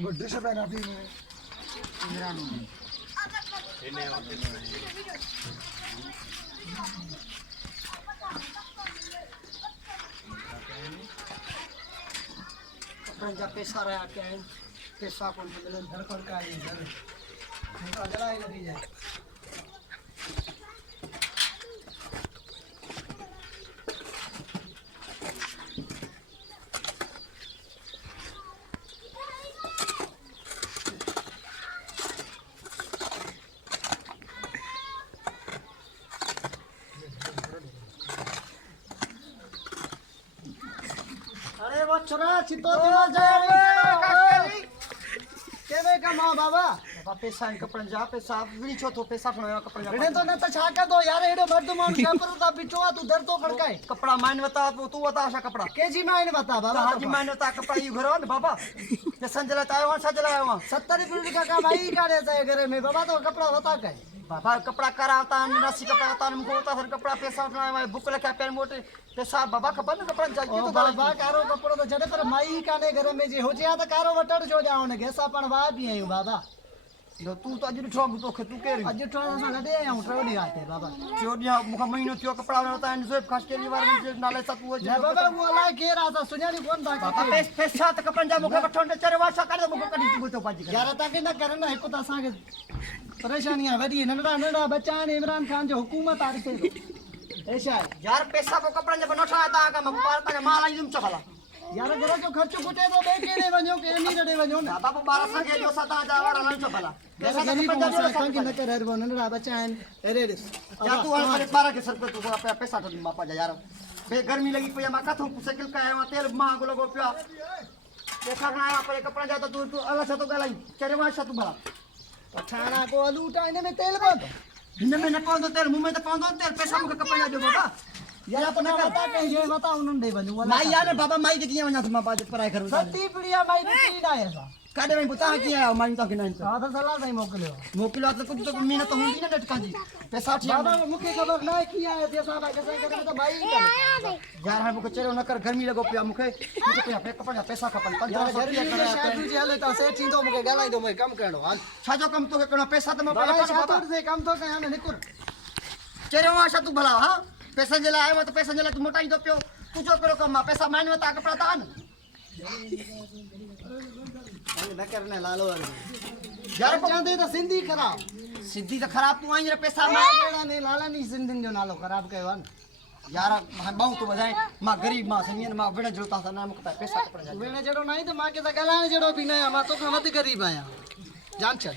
birthday से पहना थी मैं इमरान पंजा पैसा रहा क्या है पैसा कौन से मिले घर पर का है घर उनका जला ही लगी जाए अरे वो छोरा चितो दिमाग जाए केवे का मां बाबा पैसा इन कपड़न जा पैसा विनी छो तो पैसा खणो कपड़न जा इने तो न त छाका दो यार एडो मर्द मान शापर ता बिचवा तू डर तो फड़काए कपड़ा मान बता तू बता आशा कपड़ा केजी मान बता बाबा हाजी मान बता कपड़ा यू घरो न बाबा जे संजला तायो सजला आयो 70 रुपए का काम आई काढे जाए घरे में बाबा तो कपड़ा बता के बाबा कपड़ा करावता निरासी कपड़ा होता हमको होता फिर कपड़ा पैसा उठना बुक लखा पेन मोटे पैसा बाबा खबर न कपड़ा चाहिए तो बाबा कारो कपड़ो तो जड़े पर माई काने घर में जे हो जा तो कारो वटड़ जो जाओ न गेसा पण वा भी आयो बाबा जो तू तो अज ठो तो खे तू के अज ठो सा गडे आयो ट्रोडी आते बाबा चोडिया मुख महीनो थियो कपड़ा होता है जोब खास के निवार में नाले सा तू जे बाबा वो ला के राता सुजानी कोन था बाबा पैसा तो कपड़ा जा मुख वठो न चरे वासा कर मुख कडी तू तो पाजी यार ता के न करना है को ता के परेशानियां वडी नंडा नंडा बच्चा ने इमरान खान जो हुकूमत आ रही ऐसा यार पैसा को कपड़ा जब नठा था का पार का माल आई तुम चला यार घर जो खर्च गुटे तो बेटे ने वणो के नहीं रडे वणो ना बाबा 1200 के जो 7000 वाला नहीं चला पैसा तो पंजा जो संग की न कर वो नंडा बच्चा है अरे या तू वाले 12 के सर पे तू पैसा तो मापा जा यार बे गर्मी लगी पे मा कथो साइकिल का है तेल मांग लगो पिया देखा ना पर कपड़ा जाता तू अलग से तो गलाई चरे वासा तू भला पठाना को लूटा इने में तेल बंद इनमें न पाऊं तो तेल मुंह में तो पाऊं तो तेल पैसा मुके कपड़ा दो बाबा यार अपना बता के जे बताओ न दे बनू ना यार बाबा माई के किया वना तुम बाज पराई करू सती पिड़िया माई ने की ना ऐसा काडे में बता किया माई तो के नहीं हां तो सलाह नहीं मोकलो तो कुछ तो मेहनत तो होंगी ना डटका जी पैसा ठीक बाबा मुके खबर ना किया है पैसा का कैसे करे तो भाई यार हम को चलो न कर गर्मी लगो पिया मुके पे कपड़ा पैसा खपन 50 रुपया करे शादी जे हले तो से चिंतो मुके गलाई दो मैं कम करनो हाल छाजो कम तो करनो पैसा तो मैं बाबा से कम तो कया न निकुर चेरो आशा तू भला हां पैसा जला आयो तो पैसा जला तू मोटाई तो पियो तू जो करो कम पैसा मान में ता कपड़ा तान न करने लालो यार चांदे तो सिंधी तो खराब तू आई रे पैसा मांगेड़ा ने लाला नहीं सिंधिन जो नालो खराब कयो यार बहु तो बजाए मां गरीब मां समियन मां वेणे जोता था ना मुके पैसा कपड़ा वेणे जड़ो नहीं तो मां के ता गलाने जड़ो भी नहीं मां तो खमत गरीब आया जान चल